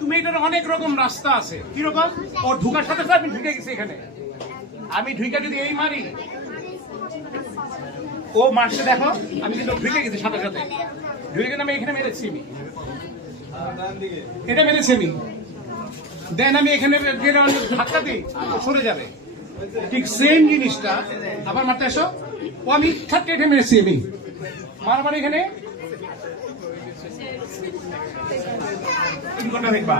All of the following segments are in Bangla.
তুমি এটার অনেক রকম রাস্তা আছে। কিরকম? ওর ঢুকার সাথে সাথে আমি ঢুকে গেছি এখানে। আমি ঢুকে যদি এই মারি, ও মারছে, দেখো আমি কিন্তু ঢুকে গেছি সাথে সাথে। ঢুকে গেলে আমি এখানে মেরেছি, আমি এটা মেরেছি আমি। দেন আমি এখানে ধাক্কা দিই, সরে যাবে। ঠিক সেম জিনিসটা আবার মারতে আসো, ও আমি ধাক্কা এটা মেরেছি আমি। মারবার এখানে দেখবা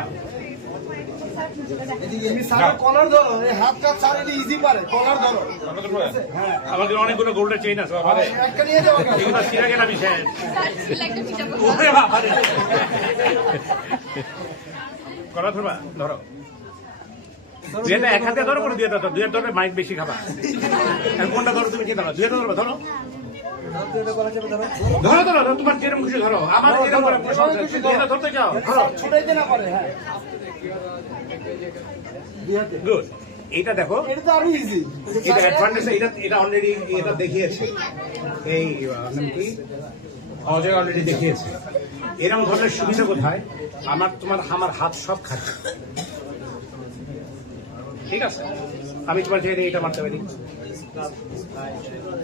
কলার ধরো, হাত কাজ ছাড়া ইজি পারে, কলার ধরো। আমাদের অনেকগুলো গোল্ডের চেইন আছে, একটা নিয়ে যাবো। এগুলো ছিঁড়ে গেলে আমি শেষ। কলা ধরবা, ধরো। দুইটা এক হাতে ধরো, করে দিয়ে দাও। দুই হাত ধরলে মাইক বেশি খাবা। কোনটা ধরো তুমি? কি ধরো? দুই হাতে ধরো, ধরো ধরো ধরো ধরো, তোমার যেরকম খুশি ধরো। আমার যেরকম ধরতে চাও ধরো। ছুটাইতে না পারে। হ্যাঁ, গুড। এটা দেখো, এটা তো আরো ইজি। এটা অ্যাডভান্টেজ। এটা অলরেডি এটা দেখিয়েছে এই নাম কি, অজয় অলরেডি দেখিয়েছে। এরকম ধরনের সুবিধা কোথায়? আমার হাত সব খাচ্ছে, ঠিক আছে? আমি তোমার চাইলে এটা মারতে পারি,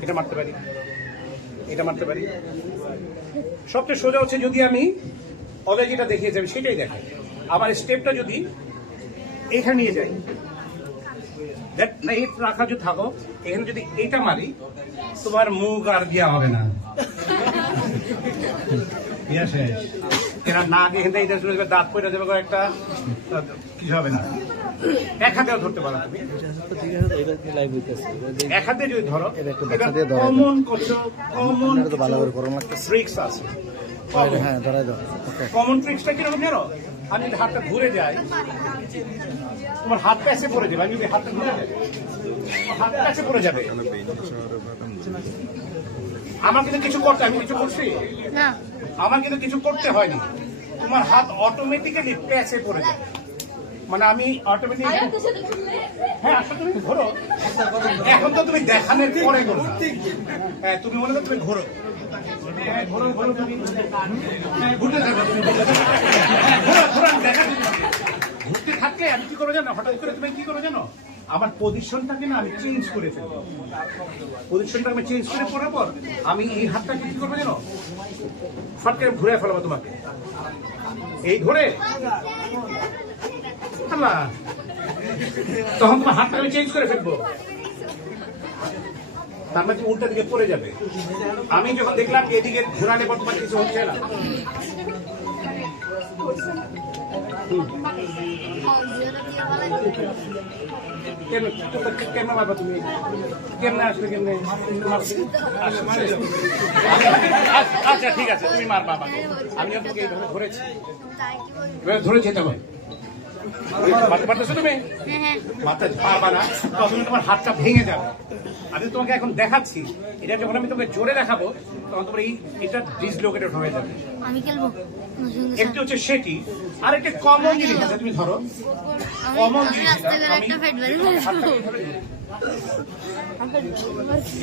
এটা মারতে পারি, এটা মারতে পারি। সবচেয়ে সোজা হচ্ছে যদি আমি অজয় যেটা দেখিয়েছি আমি সেটাই দেখাই। আমার স্টেপটা যদি এখানে নিয়ে যাই, দেখ না, এই রাখা যদি থাকো, এখানে যদি এইটা মারি, তোমার মুখ আর দেওয়া হবে না। এরা নাক এখান থেকে এটা চলে যাবে, দাঁত পড়ে যাবে, একটা কিছু হবে না। এক হাতেও ধরতে পারো তুমি। এক হাতে যদি ধরো, কমন ট্রিক্স আছে। কমন ট্রিক্সটা কিরকম জানো? আমি যদি হাতটা ঘুরে যাই, তোমার হাত প্যাচে পড়ে যাবে। আমি যদি হাতটা ঘুরে যাই, হাত প্যাচে পড়ে যাবে। আমার কিন্তু কিছু করতে, আমি কিছু করছি না, আমার কিন্তু কিছু করতে হয়নি। তোমার হাত অটোমেটিক্যালি প্যাচে পড়ে যাবে। মানে আমি অটোমেটিক, হ্যাঁ আসলে তুমি ঘোরো। এখন তো তুমি দেখানোর পরে ঘোরো। হ্যাঁ, তুমি মনে করো তুমি ঘোরো, ঘোরো ঘোরো, তুমি ঘুরতে থাকো, তুমি ঘোরো দেখা। ঘুরতে থাকলে আমি কি করবো জানো? হঠাৎ করে তুমি কি করো জানো? আমার পজিশনটাকে না আমি চেঞ্জ করে ফেলবো। পজিশনটা আমি চেঞ্জ করে পড়ার পর আমি এই হাতটাকে কি করবো জানো? ফটকে ঘুরে ফেলবো তোমাকে, এই ধরে। তখন তোমার হাতটা আমি চেঞ্জ করে ফেলবো, তার মানে উল্টা দিকে পড়ে যাবে। আমি যখন দেখলাম এদিকে ঘোরালে পর তোমার কিছু হচ্ছে না, কেমনে মারবা তুমি? কেমনে আসবে? কেমনে? আচ্ছা ঠিক আছে, তুমি মারবা আমাকে। আমি আপনাকে এইভাবে ধরেছি, ধরেছি তোমায় মারতে পারতেছো তুমি? মারতে পারবা না, তখন তোমার হাতটা ভেঙে যাবে। আমি তোমাকে এখন দেখাচ্ছি, এটা যখন আমি তোমাকে জোরে দেখাবো তখন তোমার এটা ডিসলোকেটেড হয়ে যাবে। আমি খেলবো। একটু হচ্ছে সেটি। আর একটা কমন জিনিস আছে, তুমি ধরো কমন জিনিস,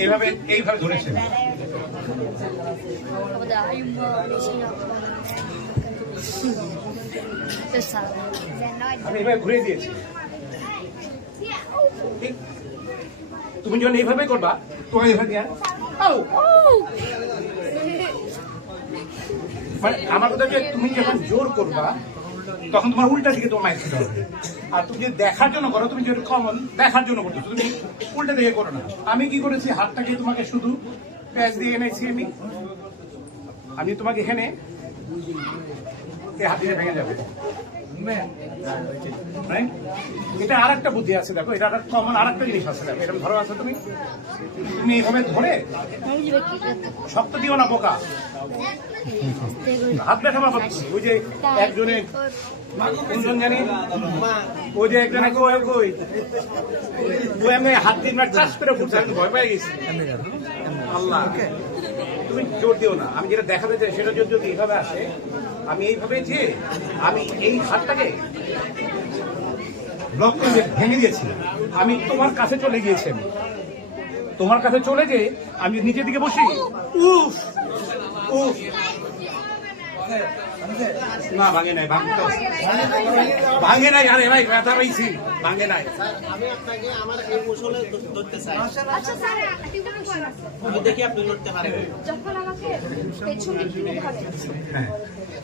এইভাবে এইভাবে ধরেছে, আমি এইভাবে ঘুরে দিয়েছি। ঠিক তুমি যখন এইভাবে করবা, তোমার এইভাবে দিয়া মানে আমার কথা যে তুমি যখন জোর করবা তখন তোমার উল্টা দিকে তোমার মাইক খেতে হবে। আর তুমি যদি দেখার জন্য করো, তুমি যদি কমন দেখার জন্য করছো, তুমি উল্টা দিকে করো না। আমি কি করেছি, হাতটাকে তোমাকে শুধু প্যাচ দিয়ে এনেছি আমি তোমাকে এখানে হাত দিয়ে ভেঙে যাবে। এটা আর একটা বুদ্ধি আছে, দেখো এটা কমন আর একটা জিনিস আছে। দেখো এরকম ধরো আছে, তুমি এইভাবে ধরে শক্ত দিও না, বোকা হাত দেখা পাবো। ওই যে একজনে কোনজন জানি, ওই যে একজনে হাত দিন চাষ করে ফুটছে, আমি ভয় পেয়ে গেছি। আল্লাহ, তুমি জোর দিও না। আমি যেটা দেখাতে চাই সেটা যদি এইভাবে আসে, আমি এইভাবে যে আমি এই হাতটাকে ব্লক করে ভেঙে দিয়েছি। আমি তোমার কাছে চলে গিয়েছি, তোমার কাছে চলে গিয়ে আমি নিচের দিকে বসি, উফ উফ না ভাঙে নাই, ভাঙে নাই, আরে ভাই ব্যথা পাইছি, ভাঙে নাই। আমি আপনাকে আমার এই কৌশলে ধরতে চাই। আচ্ছা স্যার, একটা কোশ্চেন আছে। আমি দেখি আপনি লড়তে পারেন। যখন আমাকে পেছন দিক থেকে ধরে,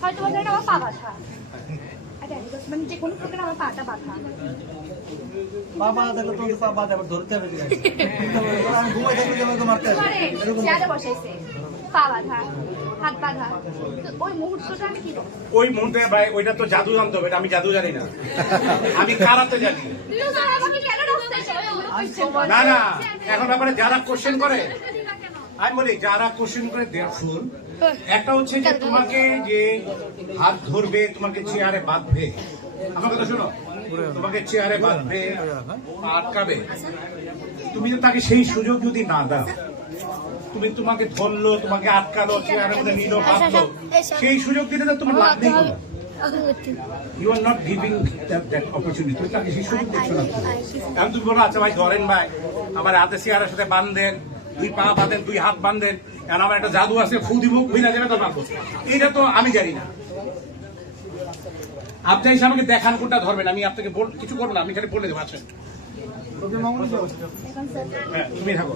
হয়তো বলতে আমার পা বাঁধা, মানে যে কোনো প্রকার আমার পাটা বাঁধা, বাবা দেখো তোমাকে বাবা দেব ধরতে হবে আমি ঘুমাই থাকি তোমাকে মারতে হবে পরে চেয়ারে বসাইছে, পা বাঁধা, হাত বাঁধা, তো ওই মুহূর্তটা আমি কি করব? ওই মুহূর্তে ভাই ওইটা তো জাদু জানতে হবে, এটা আমি জাদু জানি না, আমি কারাতে জানি। স্যার আমাকে কেন রাস্তায় চলে না না, এখন ব্যাপারে যারা কোশ্চেন করে, আমি বলি যারা কোশ্চেন করে দেয়ার ফুল, একটা হচ্ছে যে তোমাকে যে হাত ধরবে, তোমাকে চেয়ারে বাঁধবে, আমার কথা শোনো, তোমাকে চেয়ারে বাঁধবে, আটকাবে, তুমি তো তাকে সেই সুযোগ যদি না দাও, তুমি তোমাকে ধরলো, তোমাকে আটকালো, চেয়ারের মধ্যে নিল, বাঁধলো, সেই সুযোগ দিতে তো তোমার লাভ নেই কোনো। You are not giving that opportunity, তুমি তাকে সেই সুযোগ দিচ্ছ না। এখন তুমি বলো আচ্ছা ভাই ধরেন ভাই, আমার হাতে চেয়ারের সাথে বাঁধেন, 2 পা বাঁধেন, 2 হাত বাঁধেন, কারণ আমার একটা জাদু আছে, ফু দিব বিনা যাবে তো পারবো, এইটা তো আমি জানি না। আপনি এসে আমাকে দেখান কোনটা ধরবেন, আমি আপনাকে কিছু করবো না, আমি খালি বলে দেবো। আচ্ছা হ্যাঁ, তুমি থাকো।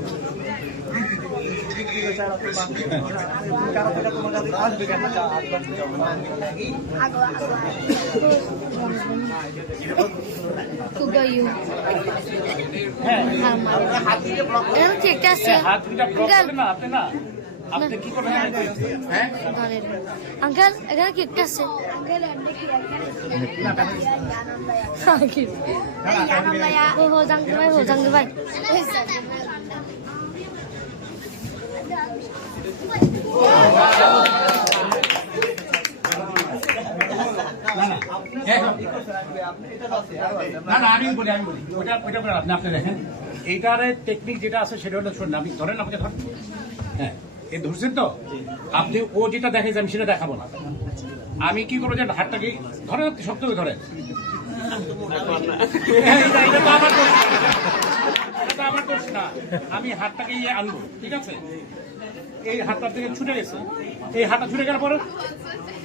হাত দুইটা ব্লক করবেন না আপনি, না আপনি কি করবেন? হ্যাঁ আঙ্কেল এখানে কেকটা আছে ও জাঙ্গি ভাই না না, আমি বলি ওইটা করে আপনি দেখেন, এইটার টেকনিক যেটা আছে সেটা হলো, শোনেন, আপনি ধরেন, আমাকে ধরেন, হ্যাঁ এই ধরছেন তো, আপনি ও যেটা দেখাইছে আমি সেটা দেখাবো না, আমি কি করবো যে হাতটাকে ধরেন, শক্ত করে ধরেন, এটা আমার দোষ না, আমি হাতটাকে আনবো, ঠিক আছে, এই হাতটা থেকে ছুটে গেছে, এই হাতটা ছুটে গেলে পরে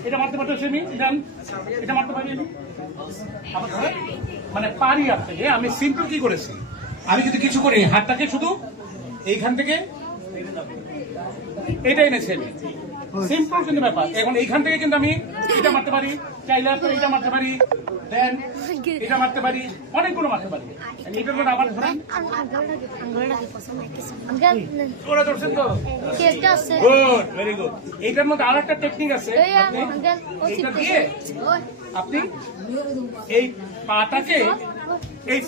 এটা মারতে পারতেছি আমি, এটা মারতে পারি আমি, আবার ধরে মানে পারি আপনাকে, আমি সিম্পল কি করেছি, আমি যদি কিছু করি হাতটাকে শুধু এইখান থেকে এটা এনেছি আমি, সিম্পল কিন্তু ব্যাপার। এখন এইখান থেকে কিন্তু আমি এটা মারতে পারি, চাইলে আপনার এটা মারতে পারি, দেন এটা মারতে পারি, অনেকগুলো মারতে পারি। এটার মধ্যে আবার ধরেন ওরা ধরছেন তো, কেকটা আছে গুড, ভেরি গুড। এইটার মধ্যে আর একটা টেকনিক আছে, আপনি এইটা দিয়ে আপনি এই পাটাকে এই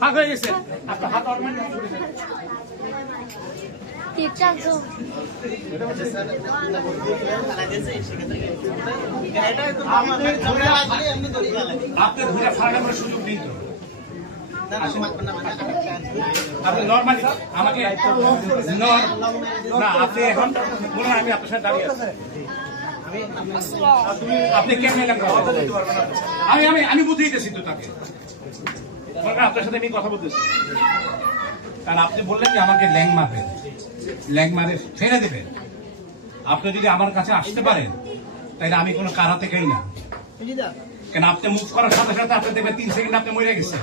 ফাঁক হয়ে গেছে, আপনার হাত অটোমেটিক ছুটে যাবে। কেকটা আছে আপনি ধরে ফাঁকানোর সুযোগ নেই তো, আপনি নর্মালি আমাকে না, আপনি এখন বলুন, আমি আপনার সাথে দাঁড়িয়ে আছি, আপনি কেমন আমি বুঝে দিতেছি তো তাকে, আপনার সাথে আমি কথা বলতেছি, কারণ আপনি বললেন যে আমাকে ল্যাং মারবেন, ল্যাং মারে ছেড়ে দেবেন। আপনি যদি আমার কাছে আসতে পারেন তাহলে আমি কোনো কারাতে খাই না, কেন আপনি মুখ করার সাথে সাথে আপনি দেখবেন 3 সেকেন্ড আপনি মরে গেছেন।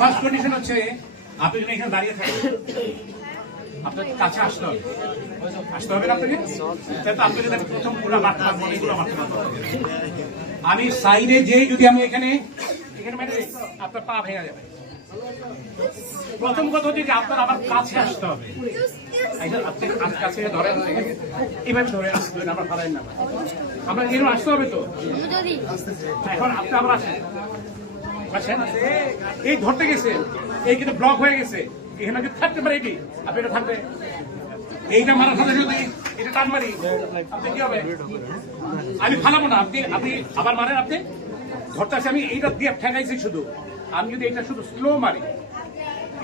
ফার্স্ট কন্ডিশন হচ্ছে আপনি যদি এখানে দাঁড়িয়ে থাকেন, আপনার কাছে আসতে হবে না আপনাকে, আপনি যদি প্রথম পুরো মারতে পারবো, এইগুলো মারতে পারবো, আমি সাইডে যেই যদি আমি এখানে মেরে আপনার পা ভেঙে যাবে। প্রথম কথা হচ্ছে যে আপনার আমার কাছে আসতে হবে, আপনি কাছে ধরেন, এইভাবে ধরে আসবেন, আমার ফালাইন না, আপনার এরকম আসতে হবে তো। এখন আপনি আবার আসেন, এই ধরতে গেছে, এই কিন্তু ব্লক হয়ে গেছে, এখানে যদি থাকতে পারে এটি, আপনি এটা থাকবে, এইটা মারার সাথে যদি এটা টান মারি, আপনি কি হবে, আমি ফালাবো না, আপনি আবার মারেন, আপনি ধরতে আসে, আমি এইটা দিয়ে ঠেকাইছি শুধু, আমি যদি এটা শুধু স্লো মারি,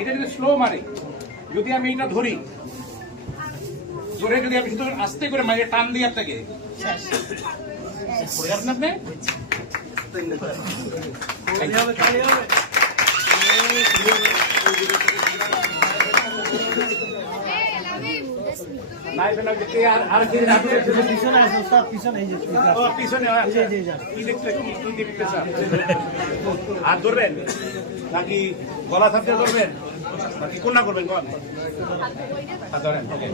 এটা যদি স্লো মারি, যদি আমি এইটা ধরি, ধরে যদি আমি শুধু আস্তে করে মারি, টান দিই আপনাকে, আপনি নাইবে না যে আর কি না পিছনে আছে ওস্তাদ, পিছনে এই যে ও পিছনে আছে কি দেখতে কি দেখতে চান আর ধরবেন নাকি গলা থাকতে ধরবেন নাকি কোনটা করবেন কোন আর ধরেন ওকে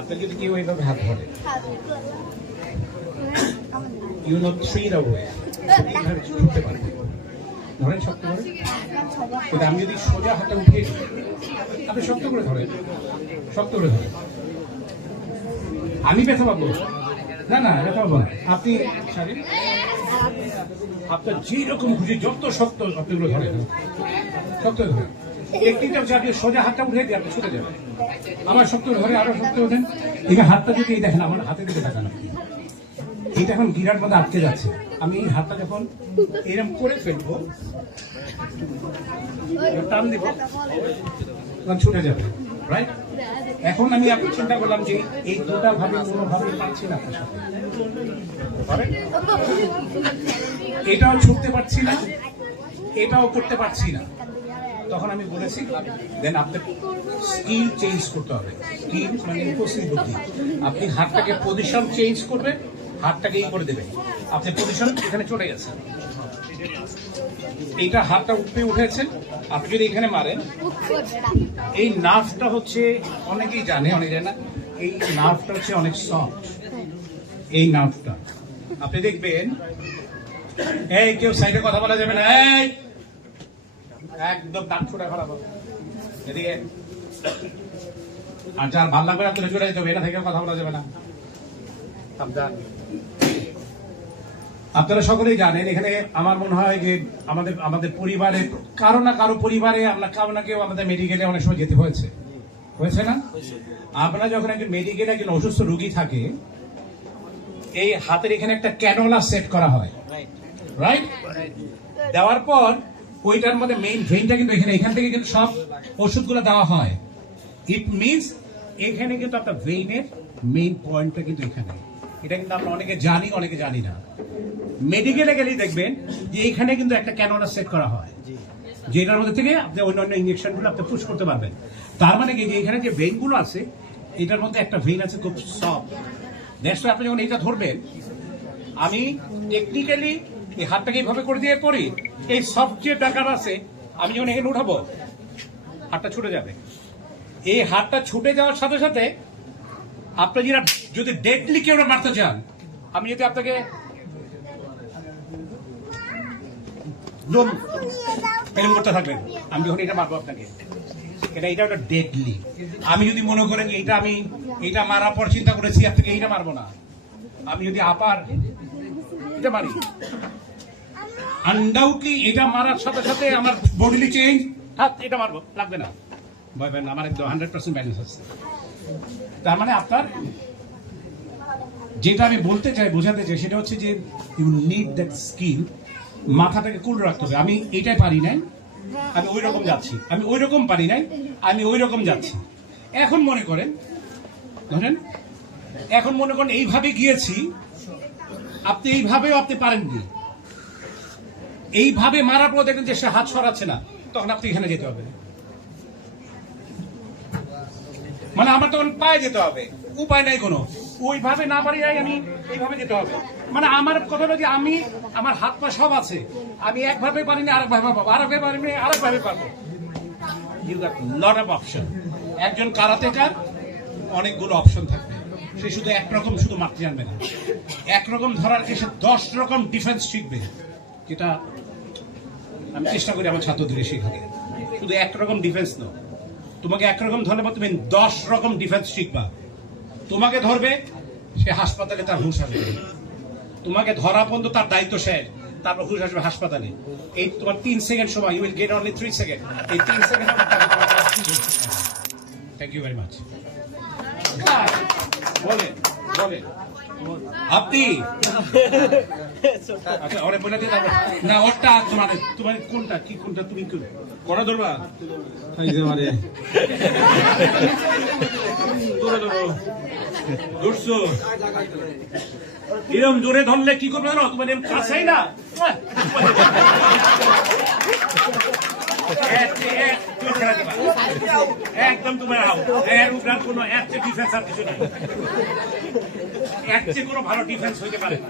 আপনি যদি কেউ এইভাবে হাত ধরে you know through the way এইভাবে ছুটতে পারবে ধরেন শক্ত করে কিন্তু আমি যদি সোজা হাতটা উঠিয়ে দিই, আপনি শক্ত করে ধরেন শক্ত করে ধরেন আমি ব্যথা পাবো না না ব্যথা পাবো না আপনি সারি আপনার যেরকম খুশি যত শক্ত আপনিগুলো ধরেন শক্ত ধরেন টেকনিকটা হচ্ছে আপনি সোজা হাতটা উঠে দিয়ে আপনি ছুটে যাবেন আমার শক্ত ধরে আরো শক্ত ওঠেন এবার হাতটা যদি এই দেখেন আমার হাতে দিকে তাকান এইটা এখন গিরার মধ্যে আটকে যাচ্ছে আমি এই হাতটা যখন এরকম করে ফেলবো টান দিব তখন ছুটে যাবে রাইট এখন আমি আপনি চিন্তা করলাম যে এই দুটা ভাবে কোনোভাবে পাচ্ছি না আপনার সাথে পারেন? এটাও ছুটতে পারছি না এটাও করতে পারছি না তখন আমি বলেছি দেন আপনার স্কিল চেঞ্জ করতে হবে স্কিল মানে উপস্থিত বুদ্ধি আপনি হাতটাকে পজিশন চেঞ্জ করবেন হাতটাকে এই করে দেবেন আপনি পজিশন এখানে চলে গেছেন এইটা হাতটা উপরে উঠেছেন আপনি যদি এখানে মারেন এই নার্ভটা হচ্ছে অনেকেই জানে অনেকে জানে না এই নার্ভটা হচ্ছে অনেক সফট এই নার্ভটা আপনি দেখবেন এই কেউ সাইডে কথা বলা যাবে না এই একদম দাঁত ছুটে খারাপ হবে এদিকে আর যার ভাল লাগবে না তুলে চলে যেতে হবে এটা থেকে কথা বলা যাবে না সাবধান আপনারা সকলেই জানেন এখানে আমার মনে হয় যে আমাদের পরিবারে কারো না কারো পরিবারে আমরা কারো না কেউ আমাদের মেডিকেলে অনেক সময় যেতে হয়েছে হয়েছে না আপনারা যখন একজন মেডিকেলে একজন অসুস্থ রোগী থাকে এই হাতের এখানে একটা ক্যানোলা সেট করা হয় রাইট দেওয়ার পর ওইটার মধ্যে মেইন ভেইনটা কিন্তু এখান থেকে কিন্তু সব ওষুধগুলো দেওয়া হয় ইট মিনস এখানে কিন্তু আপনার ভেইনের মেইন পয়েন্টটা কিন্তু এখানে এটা কিন্তু আমরা অনেকে জানি অনেকে জানি না মেডিকেলে গেলেই দেখবেন যে এখানে কিন্তু একটা ক্যানোলা সেট করা হয় যেটার মধ্যে থেকে আপনি অন্যান্য ইঞ্জেকশনগুলো আপনি পুশ করতে পারবেন তার মানে কি যে এখানে যে ভেইনগুলো আছে এটার মধ্যে একটা ভেইন আছে খুব সফট নেক্সট আপনি যখন এটা ধরবেন আমি টেকনিক্যালি এই হাতটাকে এইভাবে করে দিয়ে করি এই সফট যে টাকার আছে আমি যখন এখানে উঠাবো হাতটা ছুটে যাবে এই হাতটা ছুটে যাওয়ার সাথে সাথে আপনি যদি ডেডলি কেউ মারতে চান আমি যদি আপনাকে এরকম করতে থাকবেন আমি যখন এটা মারবো আপনাকে এটা একটা ডেডলি আমি যদি মনে করেন এইটা মারার পর চিন্তা করেছি আপনাকে এইটা মারবো না আমি যদি আপার এটা মারি আন্ডাও কি এটা মারার সাথে সাথে আমার বডিলি চেঞ্জ হাত এটা মারবো লাগবে না ভয় পাবেন না আমার একদম 100% ব্যালেন্স আছে তার মানে আপনার যেটা আমি বলতে চাই বোঝাতে চাই সেটা হচ্ছে যে ইউ নিড দ্যাট স্কিল মাথাটাকে কুল রাখতে হবে আমি এইটাই পারি নাই আমি ওই রকম যাচ্ছি আমি ওই রকম পারি নাই আমি ওই রকম যাচ্ছি এখন মনে করেন ধরেন এখন মনে করেন এইভাবে গিয়েছি আপনি এইভাবেও আপনি পারেননি এইভাবে মারার পর দেখেন যে সে হাত সরাচ্ছে না তখন আপনি এখানে যেতে হবে মানে আমার তখন পায়ে যেতে হবে উপায় নাই কোনো ওইভাবে না পারি নাই আমি এইভাবে যেতে হবে মানে আমার কথা হলো যে আমি আমার হাত পা সব আছে আমি একভাবে পারিনি আরেকভাবে পাবো আরেকভাবে পারিনি আরেকভাবে পাবো you got lot of option একজন কারাতেকার অনেকগুলো অপশন থাকবে সে শুধু একরকম শুধু মারতে জানবে না একরকম ধরার কে সে 10 রকম ডিফেন্স শিখবে যেটা আমি চেষ্টা করি আমার ছাত্রদের শেখাতে শুধু একরকম ডিফেন্স না তোমাকে একরকম ধরলে তুমি 10 রকম ডিফেন্স শিখবা তোমাকে ধরবে সে হাসপাতালে তার হুঁশ আসবে তোমাকে ধরা পর্যন্ত তার দায়িত্ব শেষ তারপর হুঁশ আসবে হাসপাতালে এই তোমার 3 সেকেন্ড সময় you will get only 3 second এই 3 second thank you very much বলেন আপনি আচ্ছা ওরে বলে দিই তারপর না ওরটা তোমার কোনটা কি কোনটা তুমি করা ধরবা এই যে আমারে ধরো ধরছো এরকম জোরে ধরলে কি করবে জানো তোমার এম কাছেই না একদম তোমার এর উপর কোনো এর চেয়ে ডিফেন্স আর কিছু নেই এর চেয়ে কোনো ভালো ডিফেন্স হইতে পারে না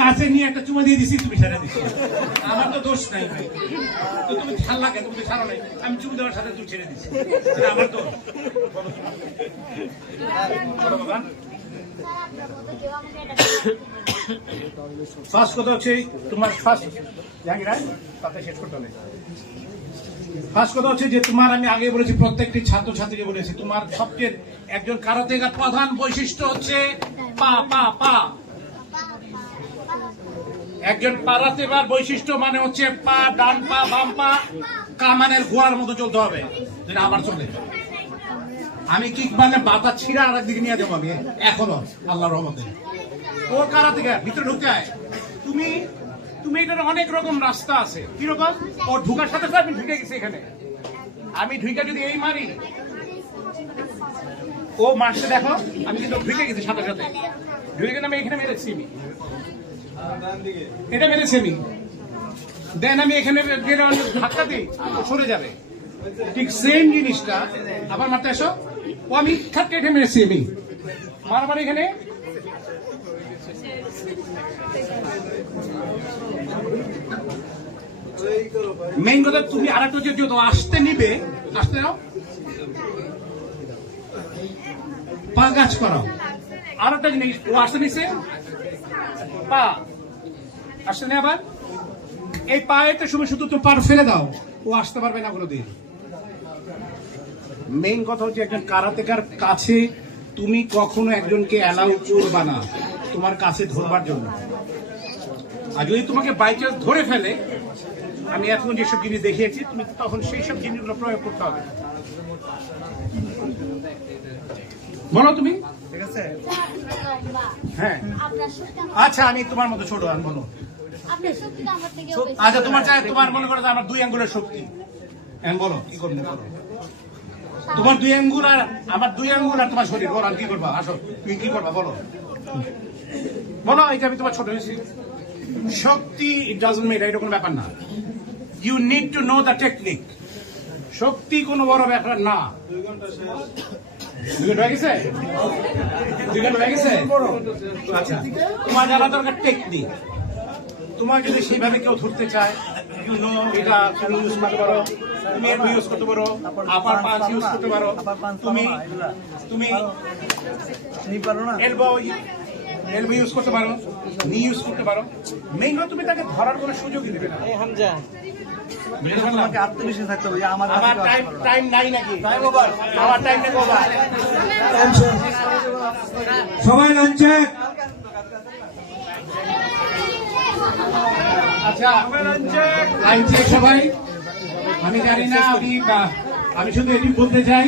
কাছে নিয়ে একটা চুমা দিয়ে দিছি তুমি ছেড়ে দিচ্ছি আমার তো দোষ নাই ভাই তো তুমি খেয়াল লাগে তুমি ছাড়ো নাই আমি চুমু দেওয়ার সাথে তুমি ছেড়ে দিচ্ছি এটা আমার তো ফার্স্ট কথা হচ্ছে তোমার ফার্স্ট জানি না তাতে শেষ করতে হবে ফার্স্ট কথা হচ্ছে যে তোমার আমি আগে বলেছি প্রত্যেকটি ছাত্রছাত্রীকে বলেছি তোমার সবচেয়ে একজন কারাতেকার প্রধান বৈশিষ্ট্য হচ্ছে পা পা পা একজন কারাতেকার বৈশিষ্ট্য মানে হচ্ছে পা ডান পা বাম পা কামানের ঘোড়ার মতো চলতে হবে যেটা আমার চলে আমি কি মানে বাতা ছিঁড়া আর একদিকে নিয়ে যাবো আমি এখনো আল্লাহর রহমতে ও কারাতেকার ভিতরে ঢুকে আয় তুমি এটার অনেক রকম রাস্তা আছে কিরকম ও ঢুকার সাথে সাথে আমি ঢুকে গেছি এখানে আমি ঢুকে যদি এই মারি ও মারতে দেখো আমি কিন্তু ঢুকে গেছি সাথে সাথে ঢুকে গেলে আমি এখানে মেরেছি আমি এটা মেরেছি আমি দেন আমি এখানে ধাক্কা দিই সরে যাবে ঠিক সেম জিনিসটা আবার মারতে আসো ও আমি খাটকে এটা মেরেছি আমি মারামারি এখানে মেইন কথা তুমি আর একটা যদি আসতে নিবে আসতে নাও পা গাছ করো আর একটা জিনিস ও আসতে নিছে পা আসতে নেই আবার এই পায়েতে সময় শুধু তুমি পার ফেলে দাও ও আসতে পারবে না কোনোদিন মেইন কথা হচ্ছে একজন কারাতেকার কাছে তুমি কখনো একজনকে অ্যালাউ করবা না তোমার কাছে ধরবার জন্য আর যদি তোমাকে বাই চান্স ধরে ফেলে আমি এখন যেসব জিনিস দেখিয়েছি তুমি তখন সেই সব জিনিসগুলো প্রয়োগ করতে হবে বলো তুমি ঠিক আছে হ্যাঁ আচ্ছা আমি তোমার মতো ছোট আমি বলো আপনার শক্তিটা আমার থেকে আচ্ছা তোমার মনে করো যে আমার 2 আঙ্গুলের শক্তি এখন বলো কি করবে বলো তোমার 2 আঙ্গুল আর আমার 2 আঙ্গুল আর তোমার শরীর বলো আর কি করবা আসো তুমি কি করবা বলো বলো এটা আমি তোমার ছোট হয়েছি শক্তি ইট ডাজন্ট মেটার এটা কোনো ব্যাপার না you need to know the technique শক্তি কোনো বড় ব্যাপার না 2 ঘন্টা হয়ে গেছে 2 ঘন্টা হয়ে গেছে আচ্ছা তোমার জানা দরকার টেকনিক তোমার যদি সেইভাবে কেউ ধরতে চায় ইউ নো এটা তুমি ইউজ করতে পারো তুমি এলবো ইউজ করতে পারো আপার পাঁচ ইউজ করতে পারো তুমি এলবো ইউজ করতে পারো নি ইউজ করতে পারো মেইন তুমি তাকে ধরার কোনো সুযোগই দেবে না হামজা তোমাকে আত্মবিশ্বাস থাকতে হবে যে আমার টাইম নাই নাকি আমার টাইম নেই ওভার সবাই লাঞ্চে আচ্ছা লাইন চেক সবাই আমি জানি না আমি শুধু এটি বলতে চাই